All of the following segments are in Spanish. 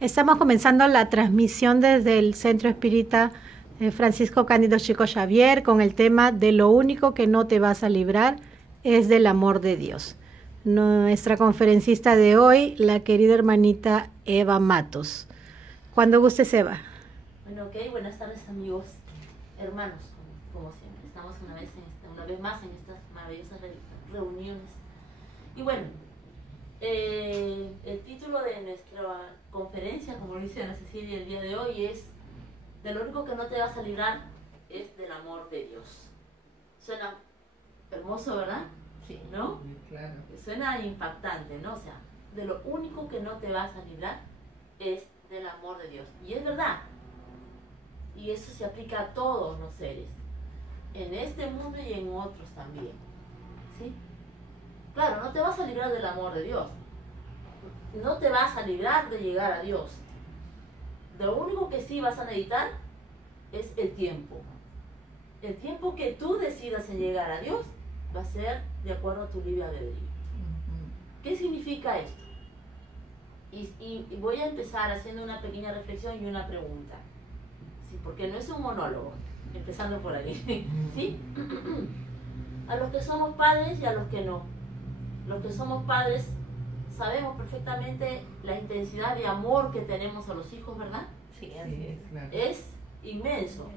Estamos comenzando la transmisión desde el Centro Espírita Francisco Cándido Chico Xavier con el tema de lo único que no te vas a librar es del amor de Dios. Nuestra conferencista de hoy, la querida hermanita Eva Matos. Cuando gustes, Eva. Bueno, ok, buenas tardes amigos, hermanos, como siempre. Estamos una vez más en estas maravillosas reuniones. Y bueno, el título de nuestra conferencia, como lo dice Ana Cecilia el día de hoy, es de lo único que no te vas a librar es del amor de Dios. Suena hermoso, ¿verdad? Sí, ¿no? Claro. Suena impactante, ¿no? O sea, de lo único que no te vas a librar es del amor de Dios. Y es verdad. Y eso se aplica a todos los seres, en este mundo y en otros también. ¿Sí? Claro, no te vas a librar del amor de Dios. No te vas a librar de llegar a Dios. Lo único que sí vas a necesitar es el tiempo. El tiempo que tú decidas en llegar a Dios va a ser de acuerdo a tu libre albedrío. ¿Qué significa esto? Y voy a empezar haciendo una pequeña reflexión y una pregunta. ¿Sí? Porque no es un monólogo, empezando por ahí. ¿Sí? A los que somos padres y a los que no. Los que somos padres sabemos perfectamente la intensidad de amor que tenemos a los hijos, ¿verdad? Sí, así es. Claro. Es inmenso.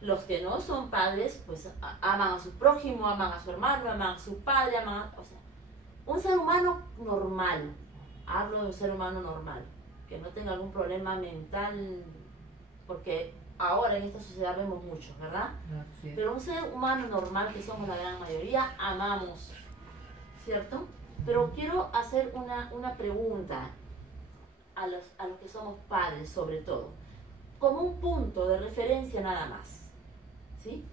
Los que no son padres, pues aman a su prójimo, aman a su hermano, aman a su padre, o sea, un ser humano normal. Hablo de un ser humano normal, que no tenga algún problema mental, porque ahora en esta sociedad vemos muchos, ¿verdad? Sí. Pero un ser humano normal, que somos la gran mayoría, amamos, ¿cierto? Pero quiero hacer una pregunta a los que somos padres, sobre todo, como un punto de referencia nada más, ¿sí?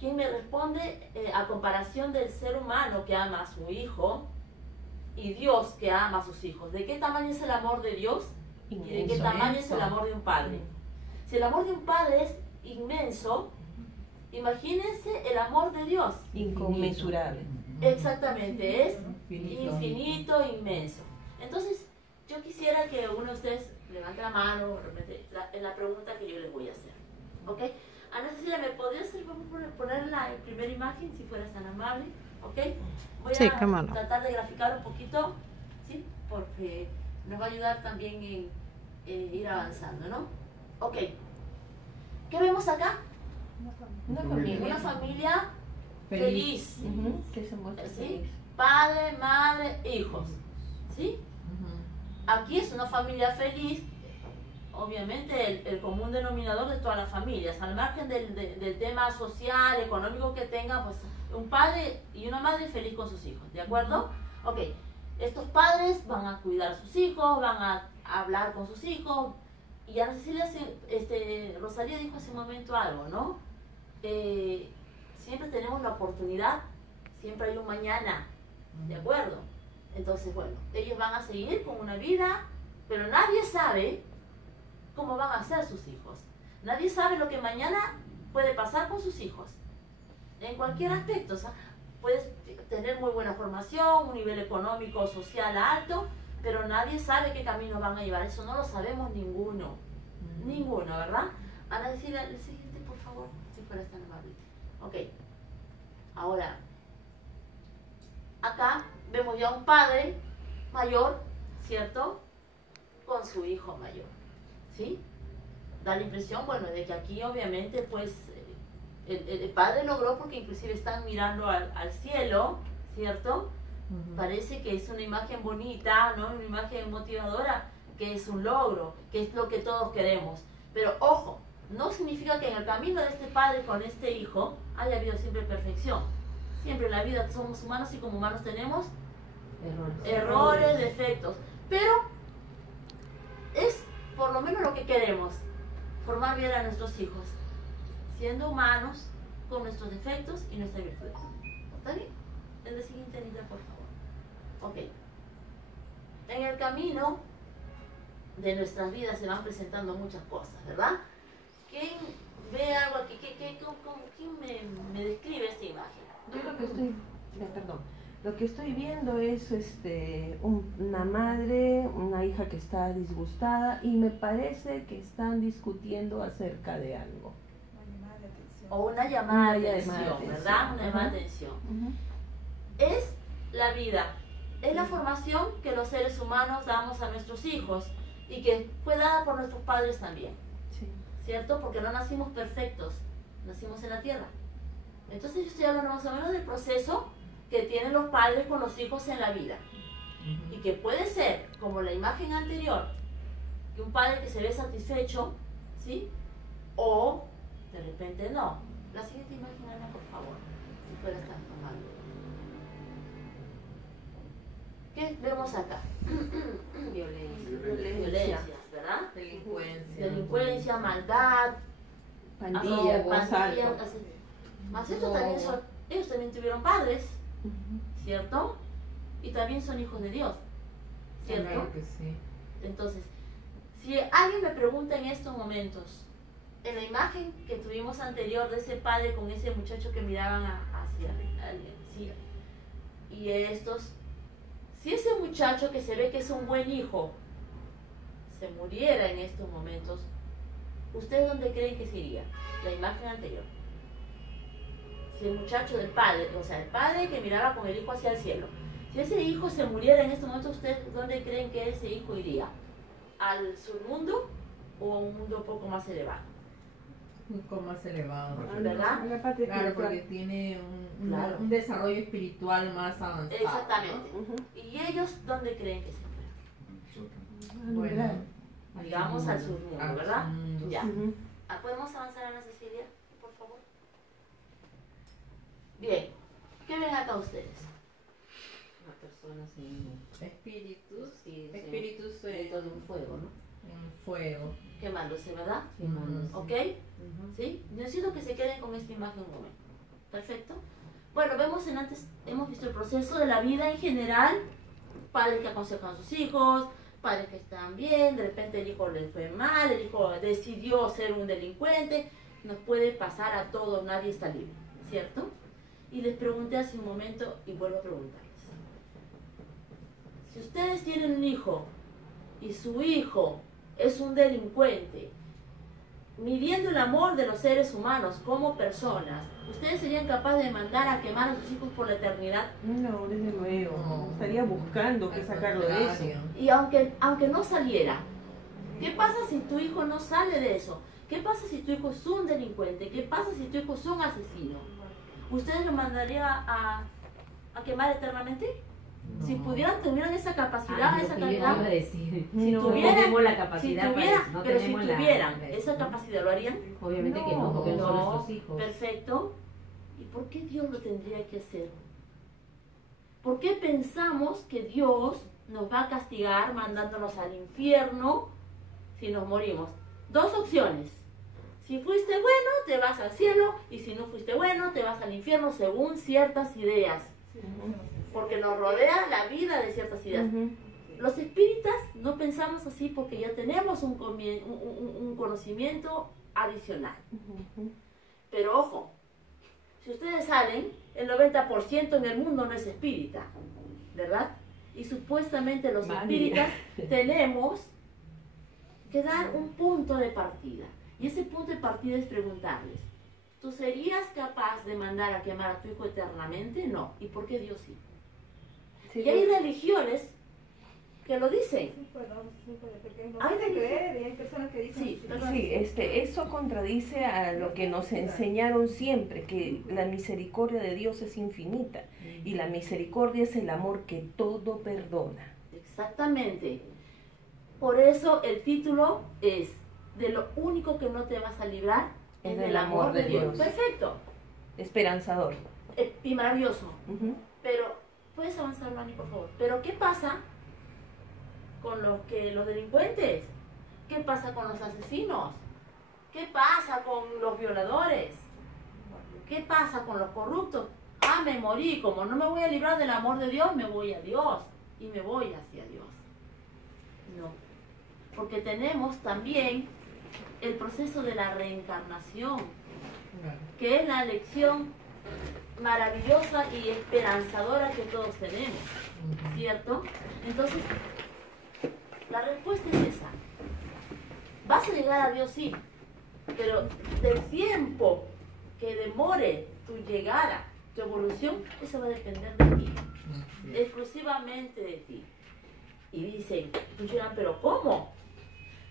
¿Quién me responde a comparación del ser humano que ama a su hijo y Dios que ama a sus hijos? ¿De qué tamaño es el amor de Dios y de qué tamaño es el amor de un padre? Si el amor de un padre es inmenso, imagínense el amor de Dios. Inconmensurable. Exactamente, es infinito, inmenso. Entonces, yo quisiera que uno de ustedes levante la mano en la pregunta que yo les voy a hacer. ¿Ok? Ana Cecilia, ¿me podrías poner la primera imagen, si fueras tan amable? ¿Ok? Voy a tratar de graficar un poquito, ¿sí? Porque nos va a ayudar también en ir avanzando, ¿no? Ok. ¿Qué vemos acá? Una familia feliz. Que se muestra ¿sí? feliz. Padre, madre, hijos. ¿Sí? Aquí es una familia feliz. Obviamente el común denominador de todas las familias, al margen del tema social, económico que tengan, pues un padre y una madre feliz con sus hijos, ¿de acuerdo? Ok, estos padres van a cuidar a sus hijos, van a hablar con sus hijos, y Ana Cecilia, Rosalía dijo hace un momento algo, ¿no? Siempre tenemos la oportunidad, siempre hay un mañana, ¿de acuerdo? Entonces, bueno, ellos van a seguir con una vida, pero nadie sabe cómo van a ser sus hijos. Nadie sabe lo que mañana puede pasar con sus hijos. En cualquier aspecto, o sea, puedes tener muy buena formación, un nivel económico, social alto, pero nadie sabe qué camino van a llevar. Eso no lo sabemos ninguno. Ninguno, ¿verdad? Ana, decir el siguiente, por favor, si fueras tan amable. Ok. Ahora, acá vemos ya un padre mayor, ¿cierto? Con su hijo mayor. ¿Sí? Da la impresión, bueno, de que aquí obviamente pues el padre logró, porque inclusive están mirando al cielo, ¿cierto? Parece que es una imagen bonita, ¿no? Una imagen motivadora, que es un logro, que es lo que todos queremos. Pero ojo, no significa que en el camino de este padre con este hijo haya habido siempre perfección. Siempre en la vida somos humanos y como humanos tenemos errores, defectos. Pero es por lo menos lo que queremos, formar bien a nuestros hijos, siendo humanos, con nuestros defectos y nuestras virtudes. ¿Está bien? En la siguiente línea, por favor. Ok. En el camino de nuestras vidas se van presentando muchas cosas, ¿verdad? ¿Quién ve algo aquí? ¿Quién me describe esta imagen? Yo creo que estoy, perdón, Lo que estoy viendo es una madre, una hija que está disgustada y me parece que están discutiendo acerca de algo. O una llamada de Una atención, llamada de ¿verdad? atención. Una llamada de atención. Es la vida, es la formación que los seres humanos damos a nuestros hijos y que fue dada por nuestros padres también, Sí. ¿cierto? Porque no nacimos perfectos, nacimos en la tierra. Entonces yo estoy hablando más o menos del proceso que tienen los padres con los hijos en la vida. Y que puede ser, como la imagen anterior, que un padre que se ve satisfecho, ¿sí? O de repente no. La siguiente imagen, Ana, por favor, si fueras tan amable. ¿Qué vemos acá? Violencia, ¿verdad? Delincuencia, maldad, Pandillas, pandillas, así. Más estos también son, ellos también tuvieron padres, ¿cierto? Y también son hijos de Dios, ¿cierto? Claro que sí. Entonces, si alguien me pregunta en estos momentos, en la imagen que tuvimos anterior de ese padre con ese muchacho que miraban hacia alguien, ¿sí? Y estos, si ese muchacho que se ve que es un buen hijo, se muriera en estos momentos, ¿ustedes dónde creen que se iría? La imagen anterior. Si el muchacho del padre, o sea, el padre que miraba con el hijo hacia el cielo, si ese hijo se muriera en este momento, ¿ustedes dónde creen que ese hijo iría? ¿Al submundo o a un mundo un poco más elevado? Un poco más elevado. ¿Verdad? La parte Claro, espiritual. porque tiene Claro. un desarrollo espiritual más avanzado. Exactamente. Ujú. ¿Y ellos dónde creen que se fueron? ¿No? Bueno, Digamos al submundo, al ¿verdad? submundo. Ya. Ujú. ¿Podemos avanzar, Ana Cecilia, por favor? Bien. ¿Qué ven acá ustedes? Una persona sin Espíritus, sí, sí, espíritus dentro de un fuego, ¿no? en fuego. Quemándose, ¿verdad? Quemándose. ¿Ok? Ujú. ¿Sí? Necesito que se queden con esta imagen un momento. ¿Perfecto? Bueno, vemos hemos visto el proceso de la vida en general. Padres que aconsejan a sus hijos, padres que están bien, de repente el hijo le fue mal, el hijo decidió ser un delincuente. Nos puede pasar a todos, nadie está libre, ¿cierto? Y les pregunté hace un momento y vuelvo a preguntarles. Si ustedes tienen un hijo y su hijo es un delincuente, midiendo el amor de los seres humanos como personas, ¿ustedes serían capaces de mandar a quemar a sus hijos por la eternidad? No, desde luego. No. Estaría buscando que Al sacarlo de eso. contrario. Y aunque no saliera, ¿qué pasa si tu hijo no sale de eso? ¿Qué pasa si tu hijo es un delincuente? ¿Qué pasa si tu hijo es un asesino? ¿Ustedes lo mandarían a quemar eternamente? No. Si pudieran, tuvieran esa capacidad, esa Lo que yo calidad. iba a decir. Si No. tuvieran, tenemos la si capacidad tuvieran, para eso, no pero si tenemos la- tuvieran la- esa capacidad, ¿lo harían? Obviamente que no, porque no son No, nuestros hijos. perfecto. ¿Y por qué Dios lo tendría que hacer? ¿Por qué pensamos que Dios nos va a castigar mandándonos al infierno si nos morimos? Dos opciones. Si fuiste bueno, te vas al cielo, y si no fuiste bueno, te vas al infierno según ciertas ideas. Porque nos rodea la vida de ciertas ideas. Ujú. Los espíritas no pensamos así porque ya tenemos un conocimiento adicional. Ujú. Pero ojo, si ustedes salen, el 90% en el mundo no es espírita, ¿verdad? Y supuestamente los Vale. espíritas tenemos que dar un punto de partida. Y ese punto de partida es preguntarles, ¿tú serías capaz de mandar a quemar a tu hijo eternamente? No. ¿Y por qué Dios sí? Sí, Y hay religiones que lo dicen. Sí, pues no, sí, pues, porque no Ay, se sí. cree, y hay personas que dicen Sí, perdón. Sí, eso contradice a lo que nos enseñaron siempre, que la misericordia de Dios es infinita y la misericordia es el amor que todo perdona. Exactamente. Por eso el título es de lo único que no te vas a librar es del amor de Dios. Perfecto. Esperanzador. Y maravilloso. Ujú. Pero, ¿puedes avanzar, Manny, por favor? Pero, ¿qué pasa con los delincuentes? ¿Qué pasa con los asesinos? ¿Qué pasa con los violadores? ¿Qué pasa con los corruptos? Ah, me morí, como no me voy a librar del amor de Dios, me voy a Dios y me voy hacia Dios. No, porque tenemos también el proceso de la reencarnación, Claro. que es la elección maravillosa y esperanzadora que todos tenemos, Ujú. ¿cierto? Entonces, la respuesta es esa. Vas a llegar a Dios, sí, pero del tiempo que demore tu llegada, tu evolución, eso va a depender de ti, Ujú. exclusivamente de ti. Y dicen, pues dirán, pero ¿cómo?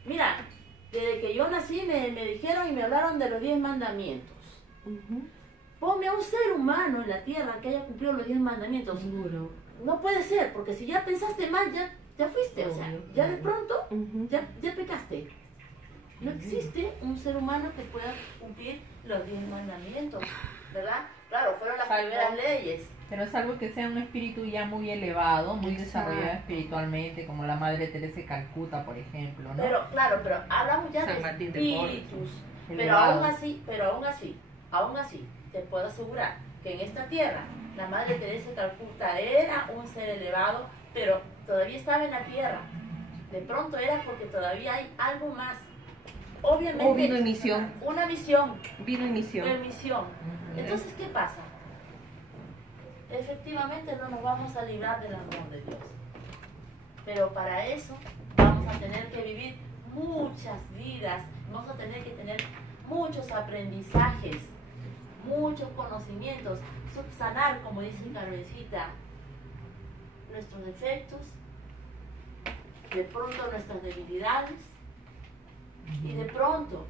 Mira, desde que yo nací me dijeron y me hablaron de los 10 mandamientos. Ujú. Ponme a un ser humano en la tierra que haya cumplido los 10 mandamientos. Seguro. No puede ser, porque si ya pensaste mal, ya fuiste, o sea, ya de pronto, Ujú. ya pecaste. No existe un ser humano que pueda cumplir los 10 mandamientos, ¿verdad? Claro, fueron las Salvo- primeras leyes. Pero es algo que sea un espíritu ya muy elevado, muy Exacto. desarrollado espiritualmente, como la Madre Teresa de Calcuta, por ejemplo, ¿no? Pero, claro, pero hablamos ya San de Martín de Porres. espíritus. Pero Elevados. aún así, te puedo asegurar que en esta tierra, la Madre Teresa de Calcuta era un ser elevado, pero todavía estaba en la tierra. De pronto era porque todavía hay algo más. Obviamente, O vino en misión. una misión, Vino en misión. una misión. Ujú. Entonces, ¿qué pasa? Efectivamente no nos vamos a librar del amor de Dios. Pero para eso vamos a tener que vivir muchas vidas, vamos a tener que tener muchos aprendizajes, muchos conocimientos, subsanar, como dice Carmencita, nuestros defectos, de pronto nuestras debilidades, y de pronto,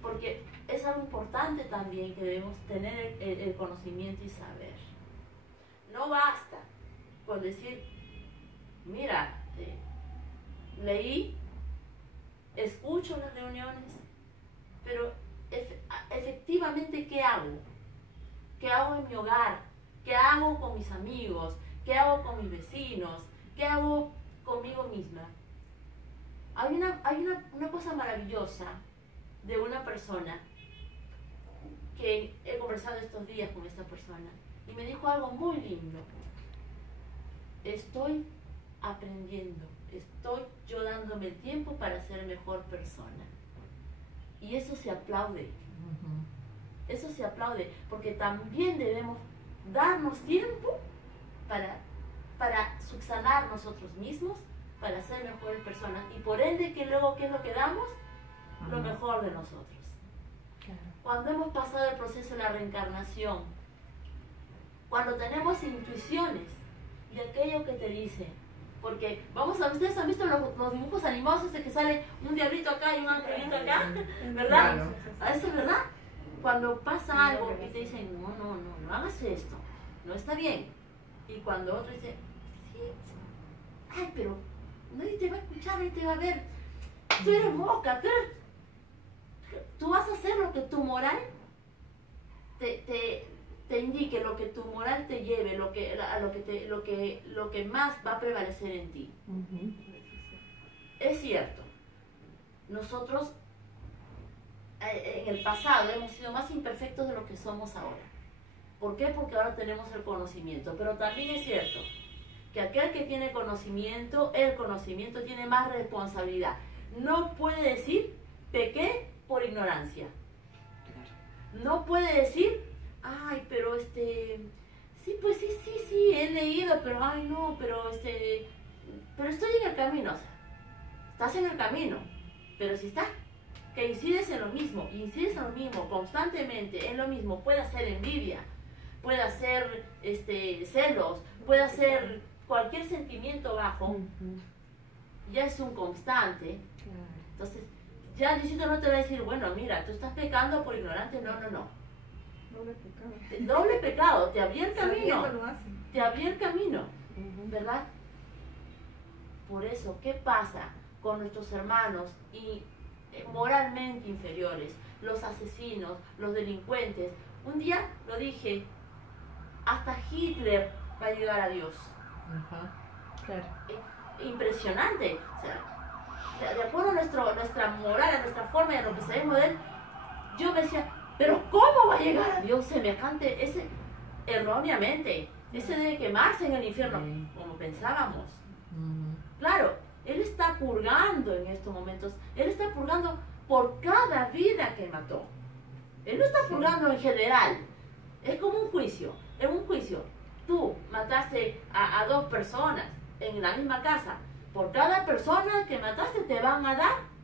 porque es algo importante también que debemos tener el conocimiento y saber. No basta con decir, mira, leí, escucho las reuniones, pero efectivamente, ¿qué hago? ¿Qué hago en mi hogar? ¿Qué hago con mis amigos? ¿Qué hago con mis vecinos? ¿Qué hago conmigo misma? Hay una cosa maravillosa de una persona que he conversado estos días con esta persona y me dijo algo muy lindo. Estoy aprendiendo, estoy yo dándome el tiempo para ser mejor persona. Y eso se aplaude, Ujú. eso se aplaude, porque también debemos darnos tiempo para subsanar nosotros mismos, para ser mejores personas. Y por ende, ¿qué es lo que damos? Lo Ujú. mejor de nosotros. Claro. Cuando hemos pasado el proceso de la reencarnación, cuando tenemos intuiciones de aquello que te dice, porque ustedes han visto los dibujos animados que sale un diablito acá y un angelito acá, ¿verdad? Claro. Eso es verdad. Cuando pasa algo y te dicen, no hagas esto, no está bien. Y cuando otro dice, sí, ay, pero nadie te va a escuchar, nadie te va a ver. Tú eres mosca, tú vas a hacer lo que tu moral te indique, lo que tu moral te lleve, lo que más va a prevalecer en ti. Ujú. Es cierto, nosotros en el pasado hemos sido más imperfectos de lo que somos ahora. ¿Por qué? Porque ahora tenemos el conocimiento. Pero también es cierto que aquel que tiene conocimiento, el conocimiento tiene más responsabilidad. No puede decir, pequé por ignorancia. No puede decir, ay, pero sí, pues sí, he leído, pero ay, no, pero estoy en el camino. O sea, estás en el camino, pero si estás, que incides en lo mismo constantemente, en lo mismo, puede ser envidia, puede ser celos, puede ser cualquier sentimiento bajo, Ujú. ya es un constante. Claro. Entonces, ya Diosito no te va a decir, bueno, mira, tú estás pecando por ignorante, no. Doble pecado. Doble pecado, te abrió el camino, Sabiendo lo hacen. te abrió el camino, Ujú. ¿verdad? Por eso, ¿qué pasa con nuestros hermanos y moralmente inferiores, los asesinos, los delincuentes? Un día lo dije, hasta Hitler va a llegar a Dios. Ajá. Claro. Impresionante. O sea, de acuerdo a nuestra moral, a nuestra forma y a lo que sabemos de él, yo me decía, pero ¿cómo va a llegar a Dios semejante? Erróneamente, ese debe quemarse en el infierno, Sí. como pensábamos. Ujú. Claro, Él está purgando en estos momentos, Él está purgando por cada vida que mató. Él no está purgando en general, Es como un juicio. En un juicio, tú mataste a dos personas en la misma casa. Por cada persona que mataste te van a dar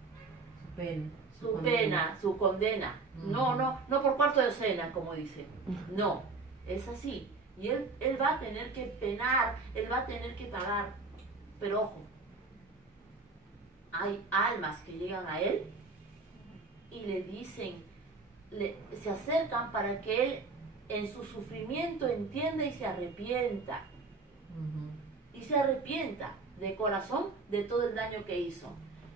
su pena, su condena. No por cuarto de docena, como dice. No, es así. Y él va a tener que penar, él va a tener que pagar. Pero ojo, hay almas que llegan a él y le dicen, se acercan para que él en su sufrimiento entienda y se arrepienta. Y se arrepienta de corazón de todo el daño que hizo.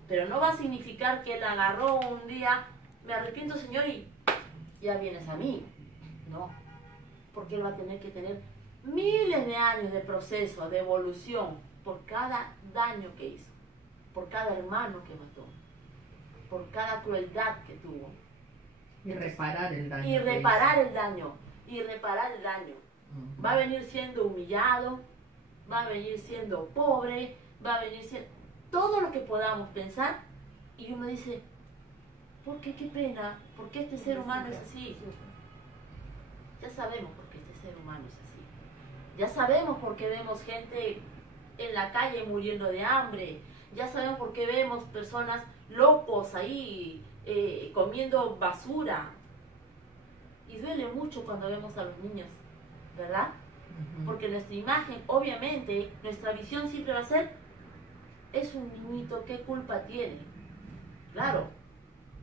Pero no va a significar que él agarró un día, me arrepiento, Señor, y ya vienes a mí. No, porque él va a tener que tener miles de años de proceso, de evolución, por cada daño que hizo, por cada hermano que mató, por cada crueldad que tuvo. Y reparar el daño. Y reparar el daño, y reparar el daño. Va a venir siendo humillado, va a venir siendo pobre, va a venir siendo todo lo que podamos pensar, y uno dice, ¿por qué? Qué pena, ¿por qué este ser humano es así? Ya sabemos por qué este ser humano es así. Ya sabemos por qué vemos gente en la calle muriendo de hambre. Ya sabemos por qué vemos personas locos ahí comiendo basura. Y duele mucho cuando vemos a los niños, ¿verdad? Porque nuestra imagen, obviamente, nuestra visión siempre va a ser, es un niñito, ¿qué culpa tiene? Claro,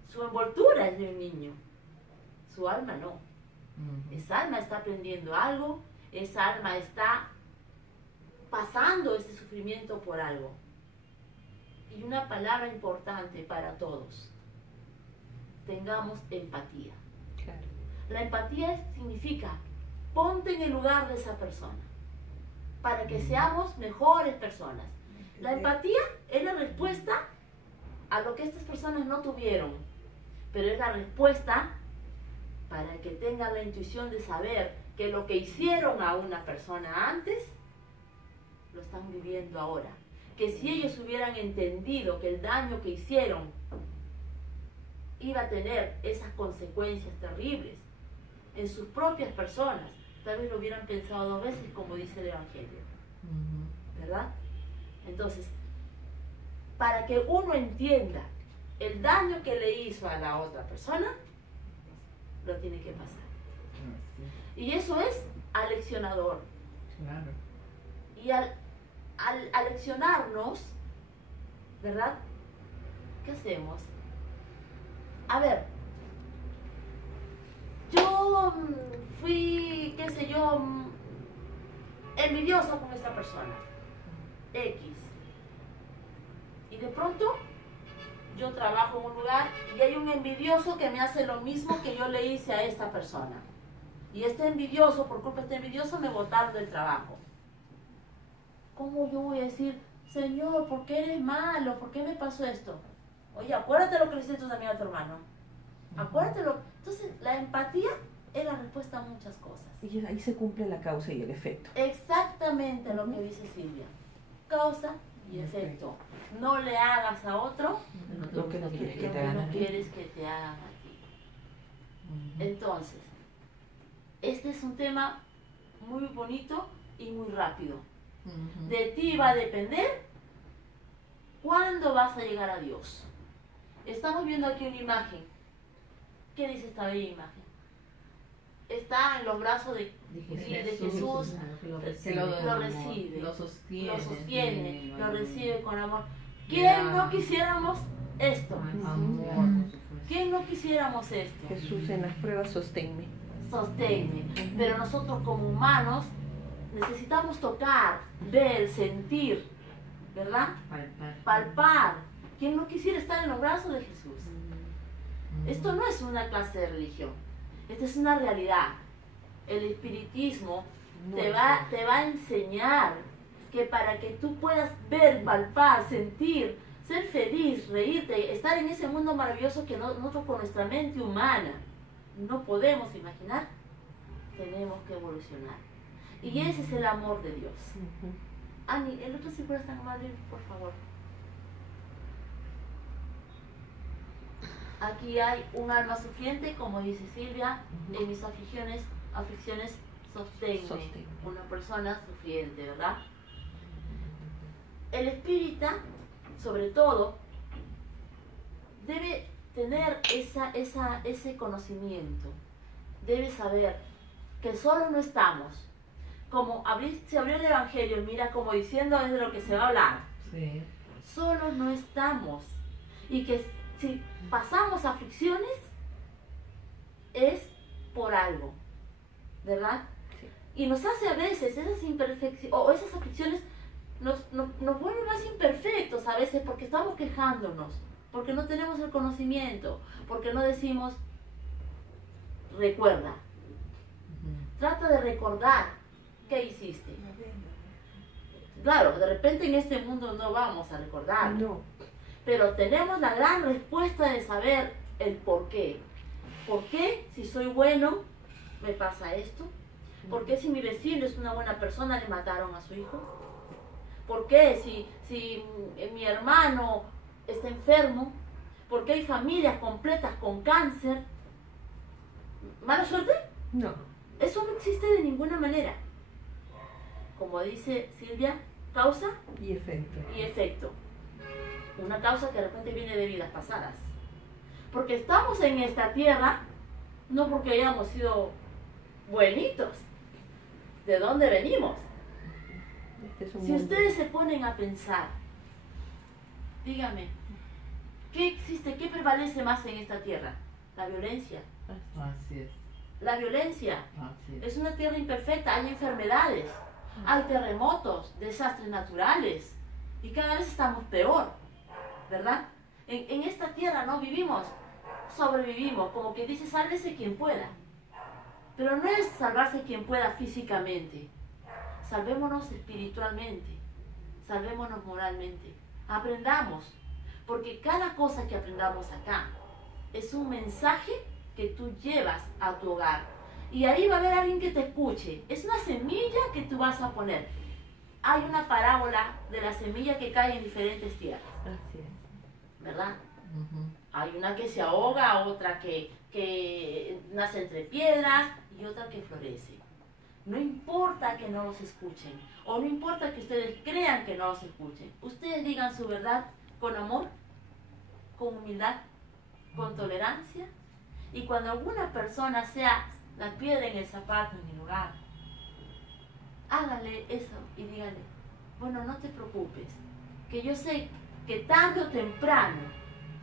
su envoltura es de un niño, su alma no. Esa alma está aprendiendo algo, esa alma está pasando ese sufrimiento por algo. Y una palabra importante para todos, tengamos empatía. Claro. La empatía significa, ponte en el lugar de esa persona, para que seamos mejores personas. La empatía es la respuesta a lo que estas personas no tuvieron, pero es la respuesta para que tengan la intuición de saber que lo que hicieron a una persona antes, lo están viviendo ahora. Que si ellos hubieran entendido que el daño que hicieron iba a tener esas consecuencias terribles en sus propias personas, tal vez lo hubieran pensado dos veces, como dice el Evangelio. ¿Verdad? Entonces, para que uno entienda el daño que le hizo a la otra persona, lo tiene que pasar. Y eso es aleccionador. Claro. Y al aleccionarnos, ¿verdad? ¿Qué hacemos? A ver, yo fui, qué sé yo, envidioso con esta persona, X. Y de pronto, yo trabajo en un lugar y hay un envidioso que me hace lo mismo que yo le hice a esta persona. Y este envidioso, por culpa de este envidioso, me botaron del trabajo. ¿Cómo yo voy a decir, Señor, ¿por qué eres malo? ¿Por qué me pasó esto? Oye, acuérdate lo que le hiciste también a tu hermano. Acuérdate. Entonces, la empatía es la respuesta a muchas cosas. Y ahí se cumple la causa y el efecto. Exactamente lo que dice Silvia. Causa y efecto. No le hagas a otro Lo que no quieres que lo te que no hagan. quieres que te hagan a ti. Entonces, este es un tema muy bonito y muy rápido. De ti va a depender cuándo vas a llegar a Dios. Estamos viendo aquí una imagen. ¿Qué dice esta bella imagen? Está en los brazos de Jesús, Que lo recibe, lo sostiene, lo recibe con amor. ¿Quién no quisiéramos esto? Amor. ¿Quién no quisiéramos esto? Jesús, en las pruebas sosténme. Sosténme. Pero nosotros como humanos necesitamos tocar, ver, sentir, ¿verdad? Palpar. ¿Quién no quisiera estar en los brazos de Jesús? Esto no es una clase de religión. Esta es una realidad. El espiritismo te va a enseñar que para que tú puedas ver, palpar, sentir, ser feliz, reírte, estar en ese mundo maravilloso que nosotros con nuestra mente humana no podemos imaginar, tenemos que evolucionar. Y ese es el amor de Dios. Ani, el otro círculo está en Madrid, por favor. Aquí hay un alma sufriente, como dice Silvia, en mis aflicciones aflicciones sostiene una persona sufriente, ¿verdad? El espírita, sobre todo, debe tener ese conocimiento, debe saber que solo no estamos. Como se abrió el Evangelio, mira, como diciendo es de lo que se va a hablar. Sí. Solo no estamos. Y que si pasamos aflicciones, es por algo, ¿verdad? Sí. Y nos hace a veces esas imperfecciones, o esas aflicciones, nos vuelven más imperfectos a veces porque estamos quejándonos, porque no tenemos el conocimiento, porque no decimos, recuerda. Trata de recordar qué hiciste. Claro, de repente en este mundo no vamos a recordar, No. pero tenemos la gran respuesta de saber el por qué. ¿Por qué si soy bueno me pasa esto? ¿Por qué si mi vecino es una buena persona le mataron a su hijo? ¿Por qué si mi hermano está enfermo? ¿Por qué hay familias completas con cáncer? ¿Mala suerte? No. Eso no existe de ninguna manera. Como dice Silvia, causa Y efecto. y efecto. Una causa que de repente viene de vidas pasadas. Porque estamos en esta tierra, no porque hayamos sido buenitos. ¿De dónde venimos? Este es un Si mundo. ustedes se ponen a pensar, dígame, ¿qué existe, qué prevalece más en esta tierra? La violencia. Así es. La violencia. Así es. Es una tierra imperfecta, hay enfermedades, hay terremotos, desastres naturales y cada vez estamos peor, ¿verdad? En esta tierra no vivimos, sobrevivimos, como que dice, sálvese quien pueda. Pero no es salvarse quien pueda físicamente, salvémonos espiritualmente, salvémonos moralmente, aprendamos, porque cada cosa que aprendamos acá es un mensaje que tú llevas a tu hogar. Y ahí va a haber alguien que te escuche. Es una semilla que tú vas a poner. Hay una parábola de la semilla que cae en diferentes tierras, Así es. ¿verdad? Ujú. Hay una que se ahoga, otra que nace entre piedras y otra que florece. No importa que no los escuchen, o no importa que ustedes crean que no los escuchen. Ustedes digan su verdad con amor, con humildad, con tolerancia. Y cuando alguna persona sea la piedra en el zapato en el hogar, háganle eso y díganle, bueno, no te preocupes, que yo sé que tarde o temprano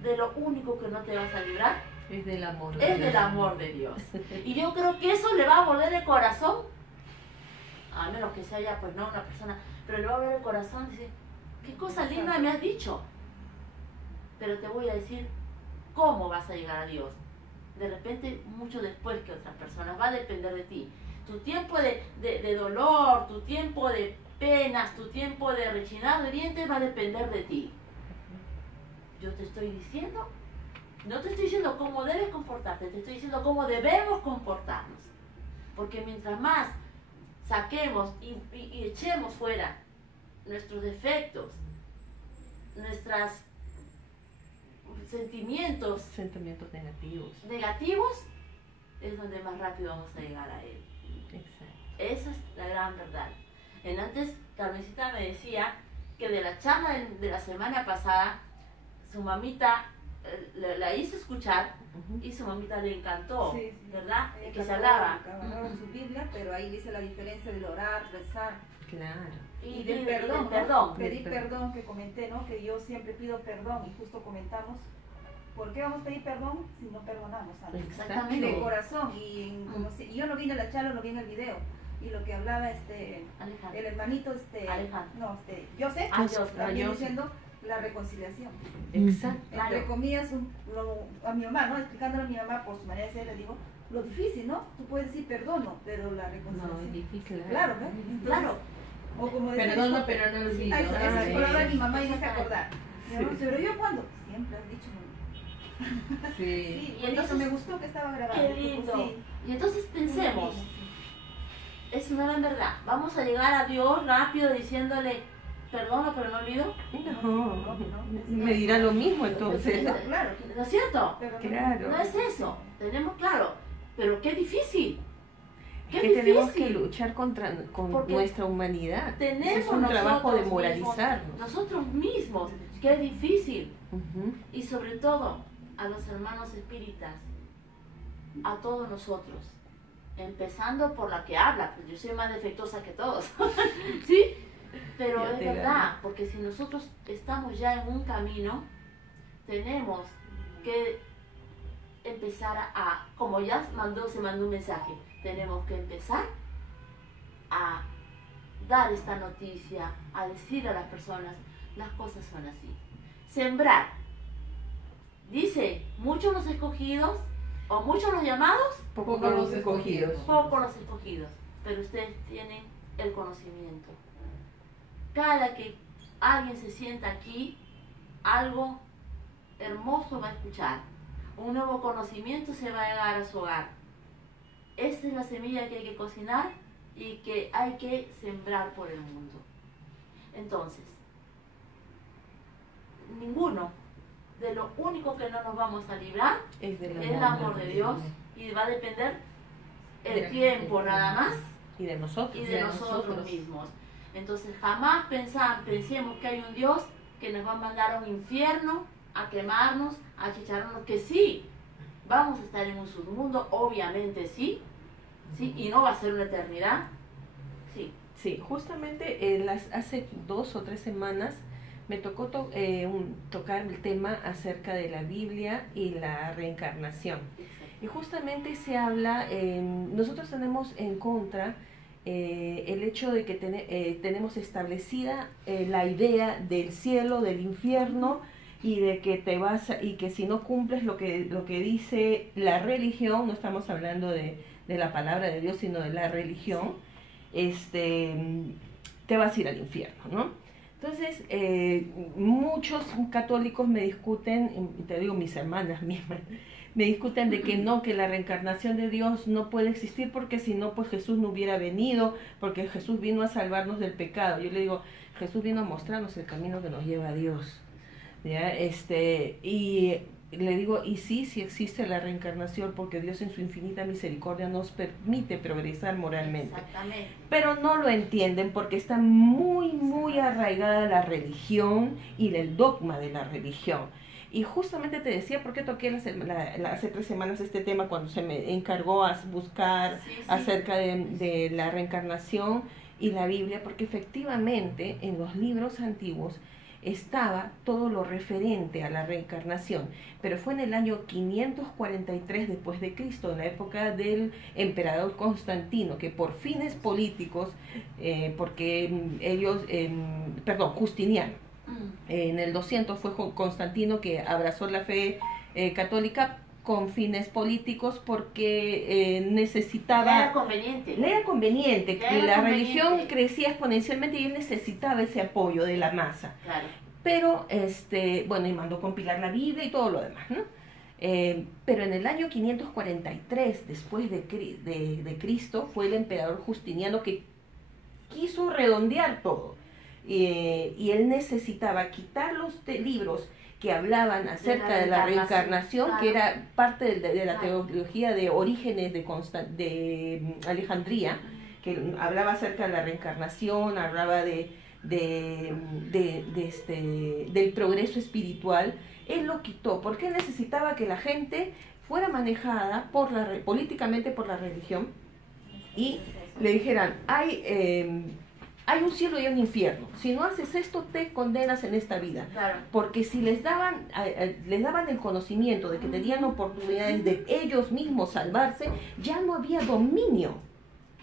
de lo único que no te vas a librar Es del amor. es del amor de Dios. Y yo creo que eso le va a volver el corazón, a menos que sea ya pues no una persona, pero le va a volver el corazón, dice, qué cosa linda me has dicho, pero te voy a decir cómo vas a llegar a Dios. De repente mucho después que otras personas, va a depender de ti. Tu tiempo de dolor, tu tiempo de penas, tu tiempo de rechinar de dientes va a depender de ti. Yo te estoy diciendo, no te estoy diciendo cómo debes comportarte, te estoy diciendo cómo debemos comportarnos. Porque mientras más saquemos y echemos fuera nuestros defectos, nuestros sentimientos Sentimientos negativos. negativos, es donde más rápido vamos a llegar a Él. Exacto. Esa es la gran verdad. Antes, Carmencita me decía que de la charla de la semana pasada, su mamita la hizo escuchar y su mamita le encantó, Sí, sí. ¿verdad? Ella Que se hablaba hablaba. en su Biblia, pero ahí dice la diferencia del orar, rezar Claro. y del perdón. del ¿no? perdón. Pedir Del perdón. perdón, que comenté, ¿no? Que yo siempre pido perdón y justo comentamos. ¿Por qué vamos a pedir perdón si no perdonamos antes? Exactamente. De corazón. Y y yo no vi en la charla, no vi en el video. Y lo que hablaba el Alejandro. hermanito, Alejandro. no, Joseph, Joseph. también Joseph. diciendo la reconciliación. Exacto. Claro. Entre comillas, a mi mamá, ¿no? Explicándole a mi mamá por su manera de ser, le digo, lo difícil, ¿no? Tú puedes decir perdono, pero la No, reconciliación. es difícil. Claro, ¿no? Entonces, Claro. O como decía, Perdono, pero no olvido. esa es palabra de mi mamá y me Sí. hace acordar. ¿No? Pero yo cuando siempre has dicho, Sí. sí, Y bonito, entonces, me gustó que estaba grabado. Qué lindo. Sí. Y entonces pensemos, Sí. es una gran verdad. Vamos a llegar a Dios rápido diciéndole, perdono pero no olvido. No, me dirá lo mismo entonces. Claro, ¿No es cierto? pero Claro. No es eso, tenemos claro. Pero qué difícil. Qué que tenemos que difícil. luchar con Porque nuestra humanidad. Tenemos Es un trabajo de nosotros moralizarnos. nosotros mismos, qué difícil. Ujú. Y sobre todo a los hermanos espíritas, a todos nosotros, empezando por la que habla, pues yo soy más defectuosa que todos, ¿sí? Pero Ya es te verdad, gané. porque si nosotros estamos ya en un camino, tenemos que empezar como ya se mandó un mensaje, tenemos que empezar a dar esta noticia, a decir a las personas, las cosas son así. Sembrar. Dice, muchos los escogidos o muchos los llamados, Poco los escogidos. pocos los escogidos, pero ustedes tienen el conocimiento. Cada que alguien se sienta aquí, algo hermoso va a escuchar. Un nuevo conocimiento se va a llegar a su hogar. Esta es la semilla que hay que cocinar y que hay que sembrar por el mundo. Entonces, ninguno de lo único que no nos vamos a librar Es del es el amor de Dios y va a depender el tiempo nada más y de nosotros. y de nosotros mismos. Entonces jamás pensemos que hay un Dios que nos va a mandar a un infierno, a quemarnos, a achicharnos, que sí, vamos a estar en un submundo, obviamente sí, sí, y no va a ser una eternidad, sí. Sí, justamente hace 2 o 3 semanas me tocó tocar el tema acerca de la Biblia y la reencarnación. Y justamente se habla, nosotros tenemos en contra el hecho de que tenemos establecida la idea del cielo, del infierno, y de que y que si no cumples lo que dice la religión, no estamos hablando de la palabra de Dios, sino de la religión, te vas a ir al infierno, ¿no? Entonces, muchos católicos me discuten, te digo mis hermanas mismas, me discuten de que no, que la reencarnación de Dios no puede existir porque si no, pues Jesús no hubiera venido, porque Jesús vino a salvarnos del pecado. Yo le digo, Jesús vino a mostrarnos el camino que nos lleva a Dios, ¿ya? Y le digo, y sí existe la reencarnación porque Dios en su infinita misericordia nos permite progresar moralmente. Exactamente. Pero no lo entienden porque está muy arraigada la religión y el dogma de la religión. Y justamente te decía por qué toqué hace 3 semanas este tema cuando se me encargó a buscar acerca de la reencarnación y la Biblia, porque efectivamente en los libros antiguos estaba todo lo referente a la reencarnación, pero fue en el año 543 después de Cristo, en la época del emperador Constantino, que por fines políticos, Justiniano, en el 200 fue Constantino que abrazó la fe católica con fines políticos porque necesitaba... Le era conveniente. La religión crecía exponencialmente y él necesitaba ese apoyo de la masa. Claro. Pero, y mandó compilar la Biblia y todo lo demás, ¿no? Pero en el año 543 después de Cristo fue el emperador Justiniano que quiso redondear todo. Y él necesitaba quitar los libros que hablaban acerca de la reencarnación, claro, que era parte de la teología de Orígenes de Alejandría, que hablaba acerca de la reencarnación, hablaba del progreso espiritual. Él lo quitó porque necesitaba que la gente fuera manejada políticamente por la religión y le dijeran, hay un cielo y un infierno. Si no haces esto, te condenas en esta vida. Claro. Porque si les daban el conocimiento de que tenían oportunidades de ellos mismos salvarse, ya no había dominio,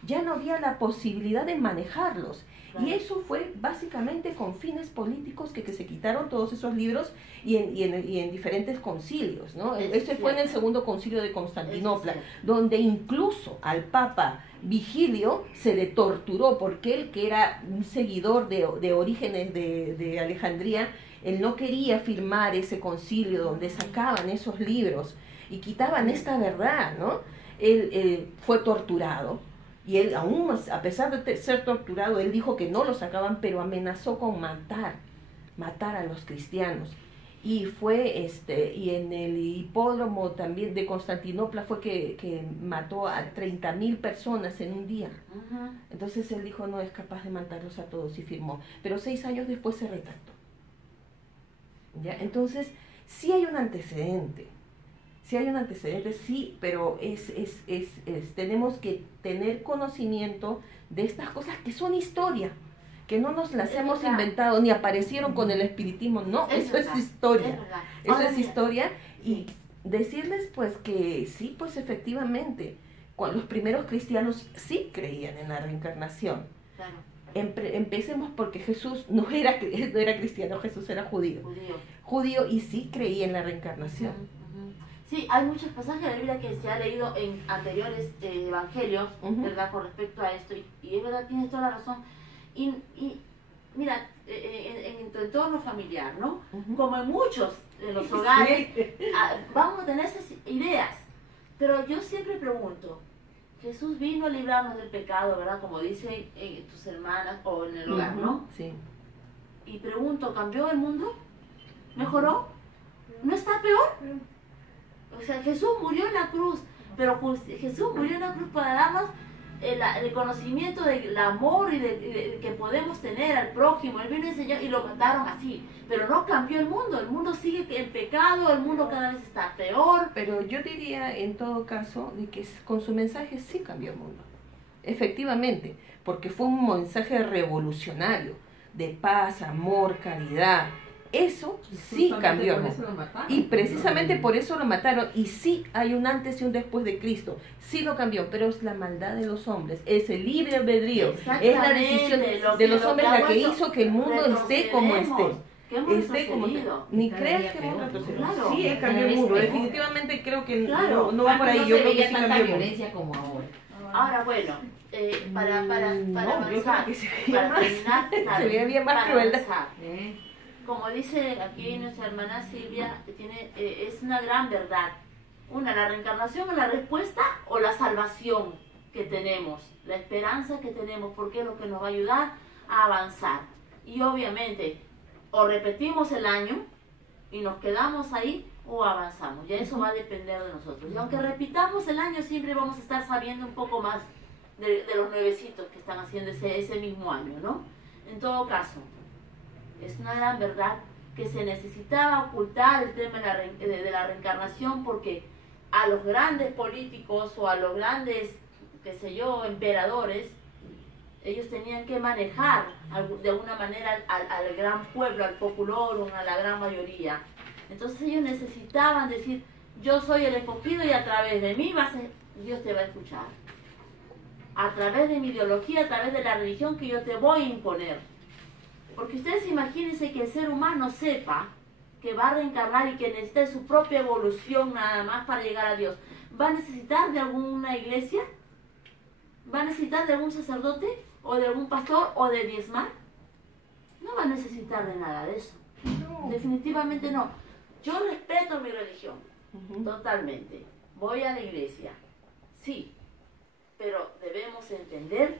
ya no había la posibilidad de manejarlos. Claro. Y eso fue básicamente con fines políticos que se quitaron todos esos libros y en diferentes concilios, ¿no? Este fue en el segundo concilio de Constantinopla, donde incluso al Papa Vigilio se le torturó porque él, que era un seguidor de Orígenes de Alejandría, él no quería firmar ese concilio donde sacaban esos libros y quitaban esta verdad, ¿no? Él fue torturado. Y él, aún a pesar de ser torturado, él dijo que no lo sacaban, pero amenazó con matar a los cristianos. y fue y en el hipódromo también de Constantinopla fue que mató a 30.000 personas en un día. Ujú. Entonces él dijo, no es capaz de matarlos a todos y firmó. Pero 6 años después se retractó. ¿Ya? Entonces, sí hay un antecedente. Sí hay un antecedente, sí, pero tenemos que tener conocimiento de estas cosas que son historia, que no nos las Es hemos verdad. inventado ni aparecieron con el espiritismo, no, eso es verdad, historia. es verdad. Eso Ahora es mira, historia y decirles pues que sí, pues efectivamente, los primeros cristianos sí creían en la reencarnación. claro, Empecemos porque Jesús no era cristiano, Jesús era judío. judío. Y sí creía en la reencarnación. Ujú. Sí, hay muchos pasajes de la Biblia que se ha leído en anteriores evangelios, Ujú. ¿verdad? Con respecto a esto, y es verdad, tienes toda la razón. Y mira, en tu entorno familiar, ¿no? Ujú. Como en muchos de los hogares, Sí. vamos a tener esas ideas. Pero yo siempre pregunto, Jesús vino a librarnos del pecado, ¿verdad? Como dicen tus hermanas o en el hogar, ¿no? Ujú, sí. Y pregunto, ¿cambió el mundo? ¿Mejoró? ¿No está peor? O sea, Jesús murió en la cruz, pero Jesús murió en la cruz para darnos el conocimiento del amor y de que podemos tener al prójimo. Él vino y enseñó y lo mataron así, pero no cambió el mundo sigue en pecado, el mundo cada vez está peor. Pero yo diría en todo caso de que con su mensaje sí cambió el mundo. Efectivamente, porque fue un mensaje revolucionario, de paz, amor, caridad. Eso sí cambió el mundo. Y precisamente por eso lo mataron. Y sí hay un antes y un después de Cristo. Sí lo cambió, pero es la maldad de los hombres. Es el libre albedrío. Es la decisión de los hombres la que hizo que el mundo esté como esté. Que hemos Esté como esté. retrocedido. Ni Cada creas día que hemos peor, retrocedido. claro. Sí, cambió el Cada vez mundo. peor. Definitivamente creo que Claro. no va por ahí. Antes Yo no se creo que veía sí tanta cambió el mundo. violencia como ahora. Ahora bueno, para No, yo creo avanzar, que se veía para más, terminar, claro, se veía bien más para crueldad. avanzar. ¿Eh? Como dice aquí nuestra hermana Silvia, es una gran verdad. La reencarnación es la respuesta o la salvación que tenemos, la esperanza que tenemos, porque es lo que nos va a ayudar a avanzar. Y obviamente, o repetimos el año y nos quedamos ahí, o avanzamos. Ya eso va a depender de nosotros. Y aunque repitamos el año, siempre vamos a estar sabiendo un poco más de los nuevecitos que están haciendo ese mismo año, ¿no? En todo caso, es una gran verdad que se necesitaba ocultar el tema de la reencarnación, porque a los grandes políticos o a los grandes, qué sé yo, emperadores, ellos tenían que manejar de alguna manera al gran pueblo, al populorum, a la gran mayoría. Entonces ellos necesitaban decir, yo soy el escogido y a través de mí Dios te va a escuchar. A través de mi ideología, a través de la religión que yo te voy a imponer. Porque ustedes imagínense que el ser humano sepa que va a reencarnar y que necesita su propia evolución nada más para llegar a Dios. ¿Va a necesitar de alguna iglesia? ¿Va a necesitar de algún sacerdote? ¿O de algún pastor? ¿O de diezmar? No va a necesitar de nada de eso. Definitivamente no. Yo respeto mi religión, totalmente. Voy a la iglesia, sí. Pero debemos entender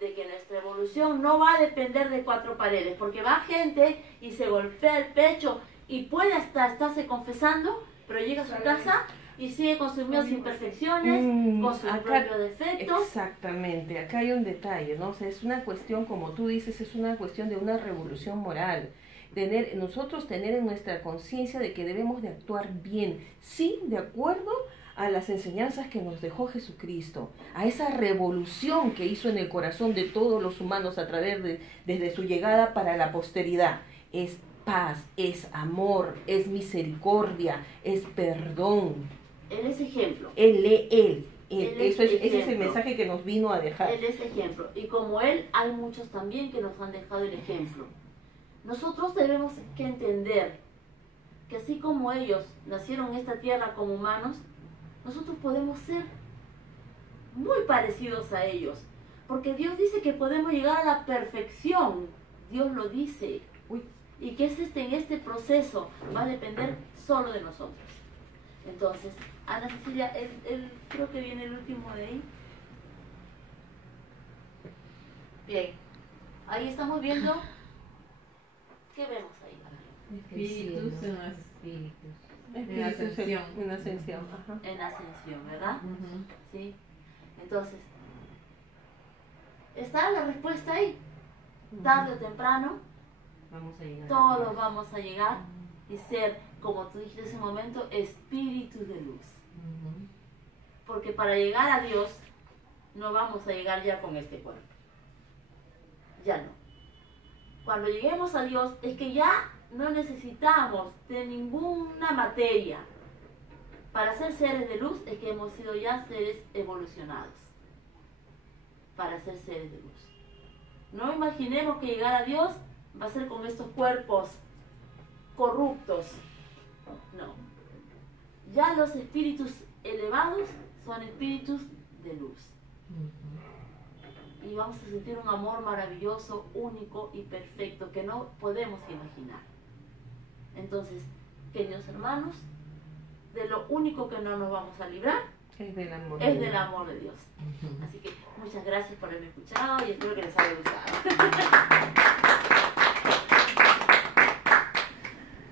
de que nuestra evolución no va a depender de 4 paredes, porque va gente y se golpea el pecho y puede hasta estarse confesando, pero llega a su casa y sigue con sus mismas imperfecciones, con sus propios defectos. Exactamente, acá hay un detalle, ¿no? O sea, es una cuestión, como tú dices, es una cuestión de una revolución moral. Nosotros tener en nuestra conciencia de que debemos de actuar bien, sí, de acuerdo a las enseñanzas que nos dejó Jesucristo, a esa revolución que hizo en el corazón de todos los humanos a través desde su llegada para la posteridad. Es paz, es amor, es misericordia, es perdón. Él es ejemplo. Él. Es Ese es el ejemplo. mensaje que nos vino a dejar. Él es ejemplo. Y como Él, hay muchos también que nos han dejado el ejemplo. Nosotros tenemos que entender que así como ellos nacieron en esta tierra como humanos, nosotros podemos ser muy parecidos a ellos. Porque Dios dice que podemos llegar a la perfección. Dios lo dice. Y que en este proceso va a depender solo de nosotros. Entonces, Ana Cecilia, creo que viene el último de ahí. Bien, ahí estamos viendo. ¿Qué vemos ahí? Espíritus son espíritus. En Espíritus ascensión. en ascensión. Ajá. En ascensión, ¿verdad? Ujú. ¿Sí? Entonces, está la respuesta ahí. Tarde o temprano, Vamos a llegar. todos vamos a llegar y ser, como tú dijiste hace un momento, espíritus de luz. Ujú. Porque para llegar a Dios, no vamos a llegar ya con este cuerpo. Ya no. Cuando lleguemos a Dios, es que ya no necesitamos de ninguna materia. Para ser seres de luz, es que hemos sido ya seres evolucionados. Para ser seres de luz. No imaginemos que llegar a Dios va a ser con estos cuerpos corruptos. No. Ya los espíritus elevados son espíritus de luz. Y vamos a sentir un amor maravilloso, único y perfecto que no podemos imaginar. Entonces, queridos hermanos, de lo único que no nos vamos a librar Es del amor. es del amor de Dios. Así que muchas gracias por haberme escuchado y espero que les haya gustado.